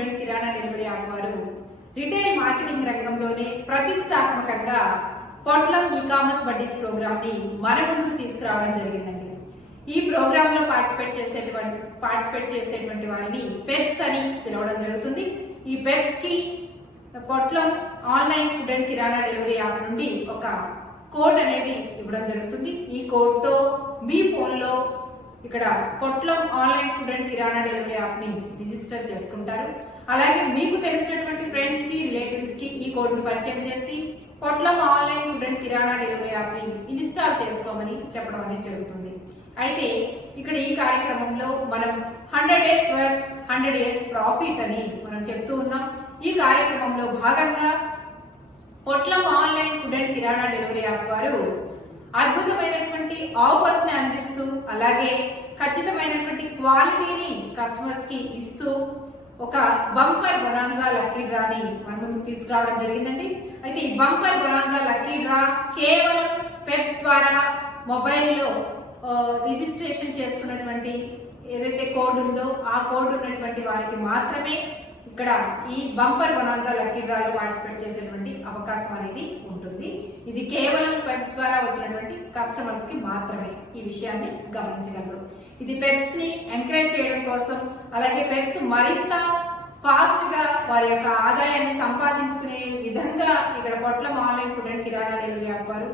Food and kirana delivery app వారు retail marketing రంగంలోనే ప్రతిష్టాత్మకంగా పొట్లం ఈ-కామర్స్ బడ్డీస్ ప్రోగ్రామ్ ని మన ముందుకు తీసుకురావడం జరిగిందండి. ఈ ప్రోగ్రామ్ లో పార్టిసిపేట్ చేసేటువంటి వారిని పెప్స్ అని పిలవడం జరుగుతుంది. ఈ పెప్స్ కి పొట్లం online food and kirana delivery app నుండి ఒక కోడ్ అనేది ఇవ్వడం జరుగుతుంది. ఈ కోడ్ తో మీ ఫోన్ లో ఇక్కడ పొట్లం online food and kirana delivery app ని రిజిస్టర్ చేసుకుంటారు. అలాగే మీకు తెలిసినటువంటి ఫ్రెండ్స్ కి, రిలేటివ్స్ కి ఈ కోడ్ ను పరిచయం చేసి పొట్లం online food and kirana delivery app ని ఇన్స్టాల్ చేసుకోమని చెప్పడం అనేది జరుగుతుంది. అయితే ఇక్కడ ఈ కార్యక్రమంలో మనం 100 days వర్క్ 100 days ప్రాఫిట్ అని మనం చెప్తూ ఉన్నాం. ఈ కార్యక్రమంలో భాగంగా పొట్లం online food and kirana delivery app వారు అద్భుతమైనటువంటి ఆఫర్స్ ని అందిస్తూ, అలాగే ఖచ్చితమైనటువంటి క్వాలిటీని కస్టమర్స్ కి ఇస్తూ ఒక బంపర్ బొనాన్జా లక్కీ డ్రాని మన ముందుకు తీసుకురావడం జరిగిందండి. అయితే ఈ బంపర్ బొనాన్జా లక్కీ డ్రా కేవలం పెప్స్ ద్వారా మొబైల్లో రిజిస్ట్రేషన్ చేసుకున్నటువంటి ఏదైతే కోడ్ ఉందో ఆ కోడ్ ఉన్నటువంటి వారికి మాత్రమే ఇక్కడ ఈ బంపర్ బొనాన్జా లక్కీ డ్రాలో పార్టిసిపేట్ చేసేటువంటి అవకాశం అనేది ఉంటుంది. ఇది కేవలం పెప్స్ ద్వారా వచ్చినటువంటి కస్టమర్స్ కి మాత్రమే. ఈ విషయాన్ని గమనించగలరు. ఇది పెప్స్ ని ఎంకరేజ్ చేయడం కోసం, అలాగే పెప్స్ మరింత ఫాస్ట్ గా వారి యొక్క ఆదాయాన్ని సంపాదించుకునే విధంగా ఇక్కడ పొట్లం online food and kirana delivery app వారు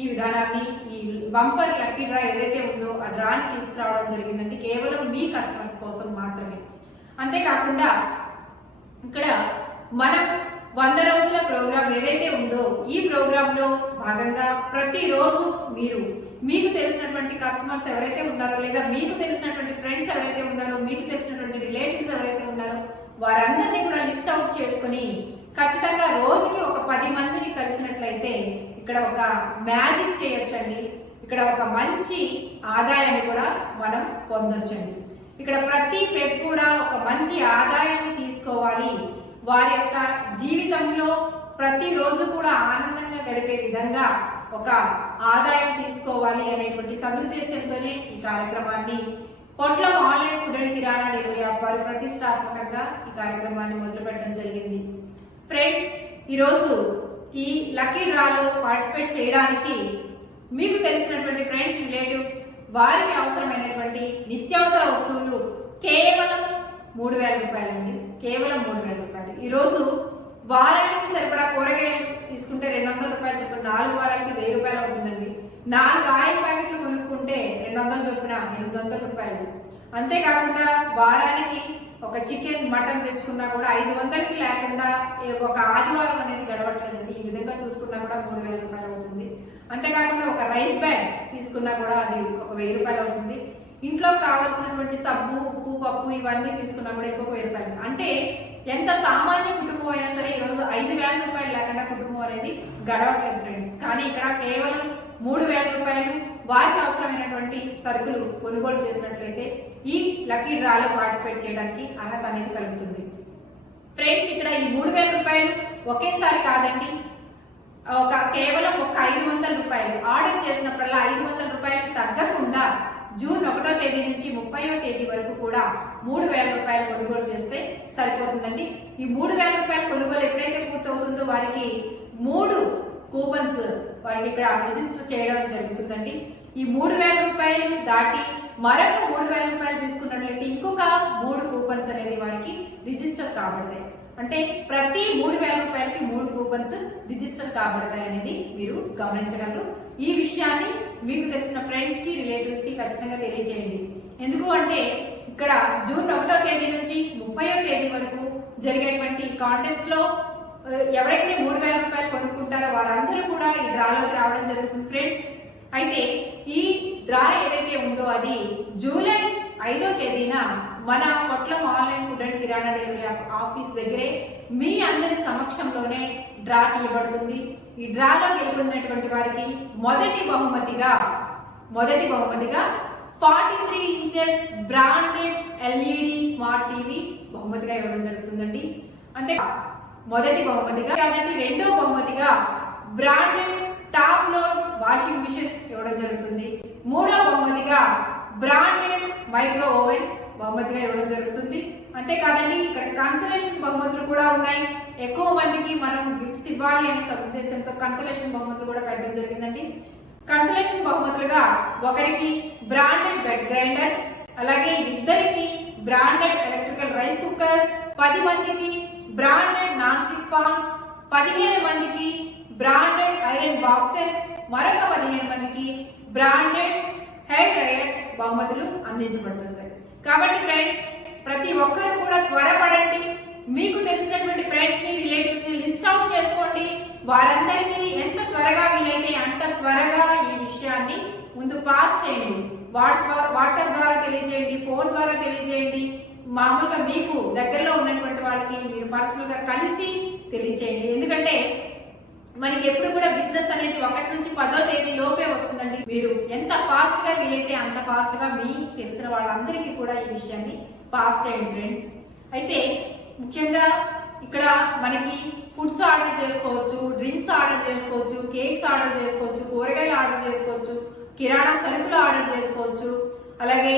ఈ విధానాన్ని, ఈ బంపర్ లక్కీ డ్రా ఏదైతే ఉందో ఆ డ్రాని తీసుకురావడం జరిగిందండి. కేవలం మీ కస్టమర్స్ కోసం మాత్రమే. అంతేకాకుండా ఇక్కడ మనం 100 రోజుల ప్రోగ్రామ్ ఏదైతే ఉందో ఈ ప్రోగ్రామ్ లో భాగంగా ప్రతిరోజు మీకు తెలిసినటువంటి కస్టమర్స్ ఎవరైతే ఉన్నారో, లేదా మీకు తెలిసినటువంటి ఫ్రెండ్స్ ఎవరైతే ఉన్నారో, మీకు తెలిసినటువంటి రిలేటివ్స్ ఎవరైతే ఉన్నారో వారందరినీ కూడా లిస్ట్ అవుట్ చేసుకుని ఖచ్చితంగా రోజుకి ఒక 10 మందిని కలిసినట్లయితే ఇక్కడ ఒక మ్యాజిక్ చేయొచ్చండి. ఇక్కడ ఒక మంచి ఆదాయాన్ని కూడా మనం పొందొచ్చండి. ఇక్కడ ప్రతి పెప్ కూడా ఒక మంచి ఆదాయాన్ని తీసుకోవాలి, వారి యొక్క జీవితంలో ప్రతి రోజు కూడా ఆనందంగా గడిపే విధంగా ఒక ఆదాయం తీసుకోవాలి అనేటువంటి సదుద్దేశంతోనే ఈ కార్యక్రమాన్ని పొట్లం online food and kirana delivery app వారు ప్రతిష్టాత్మకంగా ఈ కార్యక్రమాన్ని మొదలుపెట్టడం జరిగింది. ఫ్రెండ్స్, ఈరోజు ఈ లక్కీ డ్రాలో పార్టిసిపేట్ చేయడానికి మీకు తెలిసినటువంటి ఫ్రెండ్స్, రిలేటివ్స్ వారికి అవసరమైనటువంటి నిత్యావసర వస్తువులు కేవలం 3000 రూపాయలండి. కేవలం 3000 రూపాయలు. ఈరోజు వారానికి సరిపడా కూరగాయలు తీసుకుంటే 200 రూపాయలు చొప్పున 4 వారాలకి 1000 రూపాయలు అవుతుందండి. 4 ఆయిల్ ప్యాకెట్లు కొనుక్కుంటే 200 చొప్పున 800 రూపాయలు. అంతేకాకుండా వారానికి ఒక చికెన్, మటన్ తెచ్చుకున్నా కూడా 500కి లేకుండా ఒక ఆదివారం అనేది గడవట్లేదండి. ఈ విధంగా చూసుకున్నా కూడా 3000 రూపాయలు అవుతుంది. అంతేకాకుండా ఒక రైస్ బ్యాగ్ తీసుకున్నా కూడా అది ఒక 1000 రూపాయలు అవుతుంది. ఇంట్లో కావాల్సినటువంటి సబ్బు, ఉప్పు, పప్పు ఇవన్నీ తీసుకున్నా కూడా ఇంకొక 1000 రూపాయలు. అంటే ఎంత సామాన్య కుటుంబం అయినా సరే ఈరోజు 5000 రూపాయలు లేకుండా కుటుంబం అనేది గడవట్లేదు ఫ్రెండ్స్. కానీ ఇక్కడ కేవలం 3000 రూపాయలు వారికి అవసరమైనటువంటి సరుకులు కొనుగోలు చేసినట్లయితే ఈ లక్కీ డ్రాలో పార్టిసిపేట్ చేయడానికి అర్హత అనేది కలుగుతుంది. ఫ్రెండ్స్, ఇక్కడ ఈ 3000 రూపాయలు ఒకేసారి కాదండి. కేవలం ఒక 500 రూపాయలు ఆర్డర్ చేసినప్పుడల్లా 500 రూపాయలకు తగ్గకుండా జూన్ 1వ తేదీ నుంచి 30వ తేదీ వరకు కూడా 3000 రూపాయలు కొనుగోలు చేస్తే సరిపోతుందండి. ఈ 3000 రూపాయల కొనుగోలు ఎప్పుడైతే పూర్తవుతుందో వారికి 3 కూపన్స్ వారికి ఇక్కడ రిజిస్టర్ చేయడం జరుగుతుందండి. ఈ 3000 రూపాయలు దాటి మరొక 3000 రూపాయలు తీసుకున్నట్లయితే ఇంకొక 3 కూపన్స్ అనేది వారికి రిజిస్టర్ కాబడతాయి. అంటే ప్రతి 3000 రూపాయలకి 3 కూపన్స్ రిజిస్టర్ కాబడతాయి అనేది మీరు గమనించగలరు. ఈ విషయాన్ని మీకు తెలిసిన ఫ్రెండ్స్ కి, రిలేటివ్స్ కి ఖచ్చితంగా తెలియజేయండి. ఎందుకు అంటే ఇక్కడ జూన్ 1వ తేదీ నుంచి 30వ తేదీ వరకు జరిగేటువంటి కాంటెస్ట్ లో ఎవరైతే 3000 రూపాయలు కొనుక్కుంటారో వారందరూ కూడా ఈ డ్రాలోకి రావడం జరుగుతుంది ఫ్రెండ్స్. అయితే ఈ డ్రా ఏదైతే ఉందో అది జూలై 5వ తేదీన మన పొట్లం online food and kirana delivery office దగ్గరే మీ అందరి సమక్షంలోనే డ్రా తీయబడుతుంది. ఈ డ్రాలో గెలుపొందినటువంటి వారికి మొదటి బహుమతిగా 43 inches branded LED smart TV బహుమతిగా ఇవ్వడం జరుగుతుందండి. అంటే మొదటి బహుమతిగా, రెండో బహుమతిగా branded top load washing machine ఇవ్వడం జరుగుతుంది. మూడో బహుమతిగా బ్రాండెడ్ మైక్రో ఓవెన్ బహుమతిగా ఇవ్వడం జరుగుతుంది. అంతేకాదండి ఇక్కడ కన్సలేషన్ బహుమతులు కూడా ఉన్నాయి. ఎక్కువ మందికి మనం గిఫ్ట్స్ ఇవ్వాలి అనే సదుద్దేశంతో కన్సలేషన్ బహుమతులు కూడా పెట్టడం జరిగిందండి. కన్సలేషన్ బహుమతులుగా ఒకరికి బ్రాండెడ్ బెడ్ గ్రైండర్, అలాగే ఇద్దరికి బ్రాండెడ్ ఎలక్ట్రికల్ రైస్ కుక్కర్స్, 10 మందికి బ్రాండెడ్ నాన్ స్టిక్ పాన్స్, 15 మందికి బ్రాండెడ్ ఐరన్ బాక్సెస్, మరొక 15 మందికి బ్రాండెడ్ హెయిర్ డ్రైయర్స్ బహుమతులు అందించబడుతుంటాయి. కాబట్టి ఫ్రెండ్స్ ప్రతి ఒక్కరు కూడా త్వరపడండి. మీకు తెలిసినటువంటి ఫ్రెండ్స్ ని రిలేటివ్స్ ని లిస్ట్ అవుట్ చేసుకోండి. వారందరికీ ఎంత త్వరగా వీలైతే అంత త్వరగా ఈ విషయాన్ని ముందు పాస్ చేయండి. వాట్సాప్ ద్వారా తెలియజేయండి, ఫోన్ ద్వారా తెలియజేయండి. మామూలుగా మీకు దగ్గరలో ఉన్నటువంటి వాళ్ళకి మీరు పర్సనల్ గా కలిసి తెలియజేయండి. ఎందుకంటే మనకి ఎప్పుడు కూడా బిజినెస్ అనేది 1 నుంచి 10వ తేదీ లోపే వస్తుందండి. మీరు ఎంత ఫాస్ట్ గా వీలైతే అంత ఫాస్ట్ గా మీ తెలిసిన వాళ్ళందరికీ కూడా ఈ విషయాన్ని పాస్ చేయండి ఫ్రెండ్స్. అయితే ముఖ్యంగా ఇక్కడ మనకి ఫుడ్స్ ఆర్డర్ చేసుకోవచ్చు, డ్రింక్స్ ఆర్డర్ చేసుకోవచ్చు, కేక్స్ ఆర్డర్ చేసుకోవచ్చు, కూరగాయలు ఆర్డర్ చేసుకోవచ్చు, కిరాణా సరుకులు ఆర్డర్ చేసుకోవచ్చు, అలాగే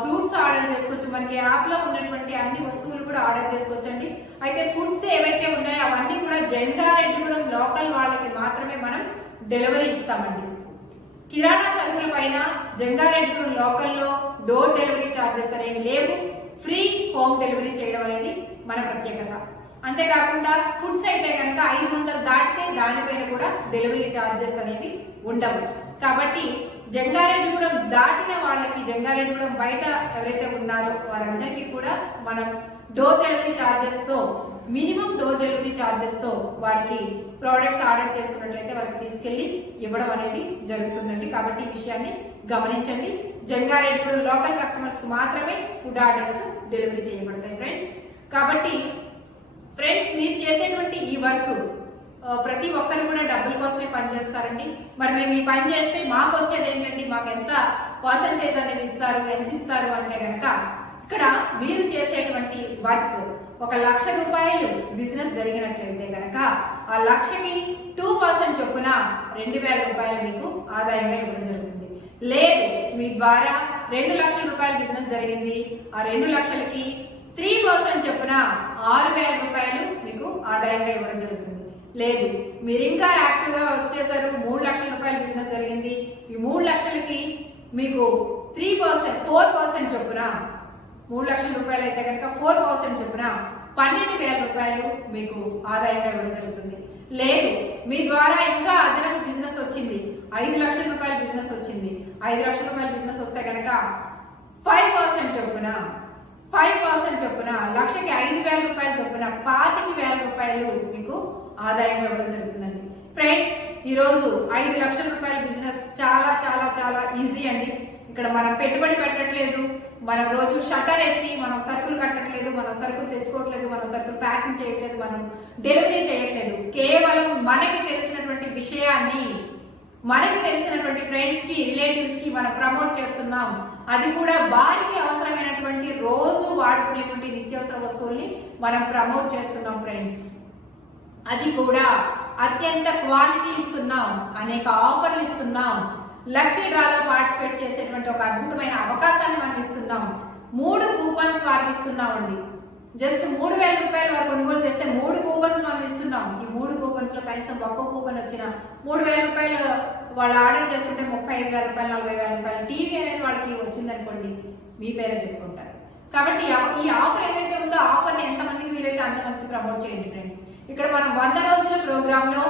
ఫ్రూట్స్ ఆర్డర్ చేసుకోవచ్చు. మనకి యాప్ లో ఉన్నటువంటి అన్ని వస్తువులు కూడా ఆర్డర్ చేసుకోవచ్చు అండి. అయితే ఫుడ్స్ ఏవైతే ఉన్నాయో అవన్నీ కూడా జంగారెడ్డిగూడెం లోకల్ వాళ్ళకి మాత్రమే మనం డెలివరీ ఇస్తామండి. కిరాణా సరుకుల పైన జంగారెడ్డిగూడెం లోకల్లో డోర్ డెలివరీ ఛార్జెస్ అనేవి లేవు. ఫ్రీ హోమ్ డెలివరీ చేయడం అనేది మన ప్రత్యేకత. అంతేకాకుండా ఫుడ్స్ అయితే కనుక 500 దాటితే దానిపైన కూడా డెలివరీ ఛార్జెస్ అనేవి ఉండవు. కాబట్టి జంగారెడ్డిగూడెం దాటిన వాళ్ళకి, జంగారెడ్డిగూడెం బయట ఎవరైతే ఉన్నారో వారందరికీ కూడా మనం డోర్ డెలివరీ ఛార్జెస్ తో, మినిమం డోర్ డెలివరీ ఛార్జెస్ తో వారికి ప్రోడక్ట్స్ ఆర్డర్ చేసుకున్నట్లయితే వారికి తీసుకెళ్లి ఇవ్వడం అనేది జరుగుతుందండి. కాబట్టి ఈ విషయాన్ని గమనించండి. జంగారెడ్డిగూడెం లోకల్ కస్టమర్స్ కి మాత్రమే ఫుడ్ ఆర్డర్స్ డెలివరీ చేయబడతాయి ఫ్రెండ్స్. కాబట్టి ఫ్రెండ్స్ మీరు చేసేటువంటి ఈ వర్క్ ప్రతి ఒక్కరు కూడా డబ్బుల కోసమే పనిచేస్తారండి. మరి మేము ఈ పని చేస్తే మాకు వచ్చేది ఏంటంటే మాకు ఎంత పర్సంటేజ్ అనేది ఇస్తారు, ఎంత ఇస్తారు అంటే గనక ఇక్కడ మీరు చేసేటువంటి వర్క్ 1,00,000 రూపాయలు బిజినెస్ జరిగినట్లయితే గనక ఆ 1,00,000కి 2% చొప్పున 2,000 రూపాయలు మీకు ఆదాయంగా ఇవ్వడం జరుగుతుంది. లేదు మీ ద్వారా 2,00,000 రూపాయల బిజినెస్ జరిగింది, ఆ 2,00,000కి 3% చొప్పున 6,000 రూపాయలు మీకు ఆదాయంగా ఇవ్వడం జరుగుతుంది. లేదు మీరు ఇంకా యాక్టివ్ గా వచ్చేసారు, 3,00,000 రూపాయల బిజినెస్ జరిగింది, ఈ 3,00,000కి మీకు 4% చొప్పున 3,00,000 రూపాయలు అయితే కనుక 4% చొప్పున 12,000 రూపాయలు మీకు ఆదాయంగా ఇవ్వడం జరుగుతుంది. లేదు మీ ద్వారా ఇంకా అదనపు బిజినెస్ వచ్చింది, 5,00,000 రూపాయల బిజినెస్ వచ్చింది, 5,00,000 రూపాయల బిజినెస్ వస్తే కనుక 5% చొప్పున 1,00,000కి 5,000 రూపాయలు చొప్పున 25,000 రూపాయలు మీకు ఆదాయంగా ఇవ్వడం జరుగుతుందండి. ఫ్రెండ్స్ ఈ రోజు 5,00,000 రూపాయల బిజినెస్ చాలా చాలా చాలా ఈజీ అండి. ఇక్కడ మనం పెట్టుబడి పెట్టట్లేదు, మనం రోజు షటర్ ఎత్తి మనం సరుకులు కట్టట్లేదు, మనం సరుకులు తెచ్చుకోవట్లేదు, మన సరుకులు ప్యాకింగ్ చేయట్లేదు, మనం డెలివరీ చేయట్లేదు. కేవలం మనకి తెలిసినటువంటి విషయాన్ని మనకి తెలిసినటువంటి ఫ్రెండ్స్ కి, రిలేటివ్స్ కి మనం ప్రమోట్ చేస్తున్నాం. అది కూడా వారికి అవసరమైనటువంటి రోజు వాడుకునేటువంటి నిత్యావసర వస్తువుల్ని మనం ప్రమోట్ చేస్తున్నాం ఫ్రెండ్స్. అది కూడా అత్యంత క్వాలిటీ ఇస్తున్నాం, అనేక ఆఫర్లు ఇస్తున్నాం, లక్కీ డ్రాలో పార్టిసిపేట్ చేసేటువంటి ఒక అద్భుతమైన అవకాశాన్ని మనం ఇస్తున్నాం. 3 కూపన్స్ వారికి ఇస్తున్నామండి. జస్ట్ 3,000 రూపాయలు వారు కొనుగోలు చేస్తే 3 కూపన్స్ మనం ఇస్తున్నాం. ఈ 3 కూపన్స్ లో కనీసం ఒక్క కూపన్ వచ్చిన 3,000 రూపాయలు వాళ్ళు ఆర్డర్ చేసుకుంటే 35,000 రూపాయలు, 40,000 రూపాయలు టీవీ అనేది వాళ్ళకి వచ్చిందనుకోండి మీ పేరే చెప్పుకుంటారు. కాబట్టి ఈ ఆఫర్ ఏదైతే ఉందో ఆఫర్ ని ఎంతమందికి వీలైతే అంతమందికి ప్రమోట్ చేయండి ఫ్రెండ్స్. ఇక్కడ మనం 100 రోజుల ప్రోగ్రామ్ లో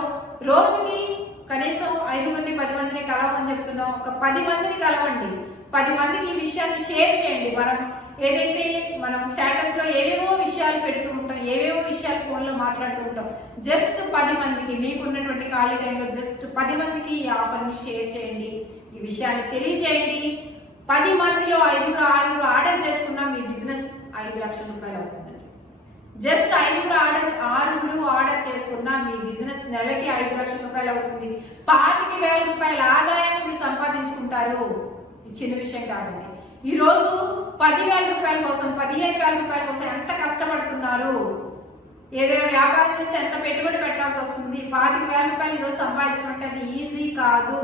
రోజుకి కనీసం 5 మంది 10 మందిని కలవమని చెప్తున్నాం. ఒక 10 మందిని కలవండి, 10 మందికి ఈ విషయాన్ని షేర్ చేయండి. మనం స్టేటస్ లో ఏవేవో విషయాలు పెడుతూ ఉంటాం, ఏవేవో విషయాలు ఫోన్ లో మాట్లాడుతూ ఉంటాం. జస్ట్ 10 మందికి మీకున్నటువంటి ఖాళీ టైంలో జస్ట్ 10 మందికి ఈ ఆఫర్ ని షేర్ చేయండి, ఈ విషయాన్ని తెలియజేయండి. 10 మందిలో 5 ఆర్డర్ చేసుకున్నా మీ బిజినెస్ 5,00,000 రూపాయలు అవుతుందండి. జస్ట్ 6 ఆర్డర్ చేసుకున్నా మీ బిజినెస్ నెలకి 5,00,000 రూపాయలు అవుతుంది. 25,000 రూపాయల ఆదాయాన్ని మీరు సంపాదించుకుంటారు. చిన్న విషయం కాదండి. ఈ రోజు 10,000 రూపాయల కోసం, 15,000 రూపాయల కోసం ఎంత కష్టపడుతున్నారు. ఏదైనా వ్యాపారం చేస్తే ఎంత పెట్టుబడి పెట్టాల్సి వస్తుంది. 25,000 రూపాయలు ఈరోజు సంపాదించమంటే అది ఈజీ కాదు.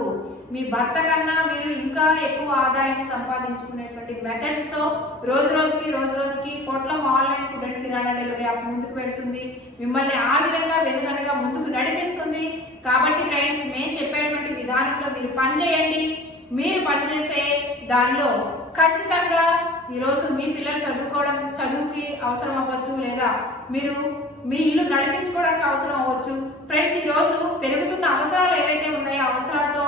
మీ భర్త కన్నా మీరు ఇంకా ఎక్కువ ఆదాయాన్ని సంపాదించుకునేటువంటి మెథడ్స్ తో రోజు రోజుకి పొట్లం online food and kirana delivery app ముందుకు పెడుతుంది. మిమ్మల్ని ఆ విధంగా వెనుకనగా ముందుకు నడిపిస్తుంది. కాబట్టి ఫ్రెండ్స్, మేము చెప్పేటువంటి విధానంలో మీరు పనిచేయండి. మీరు పనిచేసే దానిలో ఖచ్చితంగా ఈరోజు మీ పిల్లలు చదువుకి అవసరం అవ్వచ్చు, లేదా మీరు మీ ఇల్లు నడిపించుకోవడానికి అవసరం అవ్వచ్చు. ఫ్రెండ్స్, ఈ రోజు పెరుగుతున్న అవసరాలు ఏవైతే ఉన్నాయో అవసరాలతో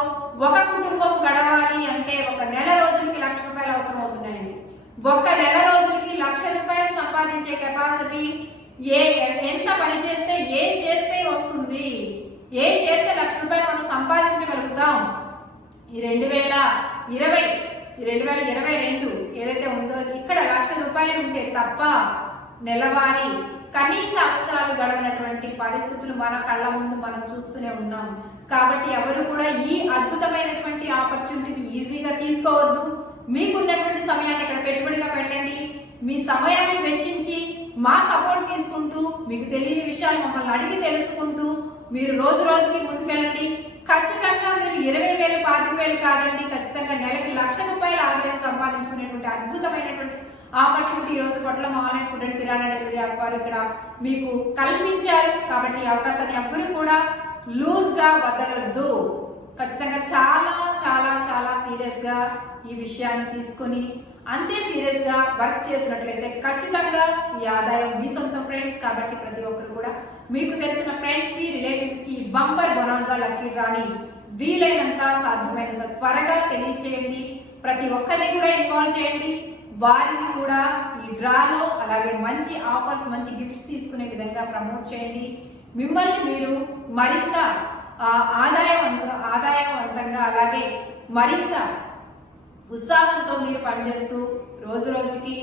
ఒక కుటుంబం గడవాలి అంటే ఒక నెల రోజులకి 1,00,000 రూపాయలు అవసరం అవుతున్నాయండి. ఒక నెల రోజులకి 1,00,000 రూపాయలు సంపాదించే కెపాసిటీ ఎంత పని చేస్తే ఏం చేస్తే వస్తుంది, ఏం చేస్తే 1,00,000 రూపాయలు మనం సంపాదించగలుగుతాం. ఈ 2022 ఏదైతే ఉందో ఇక్కడ 1,00,000 రూపాయలు ఉంటే తప్ప నెలవారీ కనీస అవసరాలు గడవనటువంటి పరిస్థితులు మన కళ్ళ ముందు మనం చూస్తూనే ఉన్నాం. కాబట్టి ఎవరు కూడా ఈ అద్భుతమైనటువంటి ఆపర్చునిటీని ఈజీగా తీసుకోవద్దు. మీకున్నటువంటి సమయాన్ని ఇక్కడ పెట్టుబడిగా పెట్టండి. మీ సమయాన్ని వెచ్చించి మా సపోర్ట్ తీసుకుంటూ, మీకు తెలియని విషయాలు మమ్మల్ని అడిగి తెలుసుకుంటూ మీరు రోజుకి ముందుకెళ్ళండి. ఖచ్చితంగా మీరు 20,000, 25,000 కాదండి, ఖచ్చితంగా నెలకి 1,00,000 రూపాయల ఆదాయం సంపాదించుకునేటువంటి అద్భుతమైనటువంటి ఆపర్చునిటీ ఈ రోజు పొట్లం online food and kirana delivery app వారు ఇక్కడ మీకు కల్పించారు. కాబట్టి ఈ అవకాశాన్ని ఎవ్వరూ కూడా లూజ్ గా వదలొద్దు. ఖచ్చితంగా చాలా చాలా చాలా సీరియస్ గా ఈ విషయాన్ని తీసుకుని అంతే సీరియస్ గా వర్క్ చేసినట్లయితే ఖచ్చితంగా ఈ ఆదాయం మీ సొంతం ఫ్రెండ్స్. కాబట్టి ప్రతి ఒక్కరు కూడా మీకు తెలిసిన ఫ్రెండ్స్ కి, రిలేటివ్స్ కి బంపర్ బొనాన్సా లక్కీ డ్రాని వీలైనంత సాధ్యమైనంత త్వరగా తెలియచేయండి. ప్రతి ఒక్కరిని కూడా ఇన్వాల్వ్ చేయండి. వారిని కూడా ఈ డ్రాలో అలాగే మంచి ఆఫర్స్, మంచి గిఫ్ట్స్ తీసుకునే విధంగా ప్రమోట్ చేయండి. మిమ్మల్ని మీరు మరింత ఆదాయవంతంగా అలాగే మరింత ఉత్సాహంతో మీరు పనిచేస్తూ రోజుకి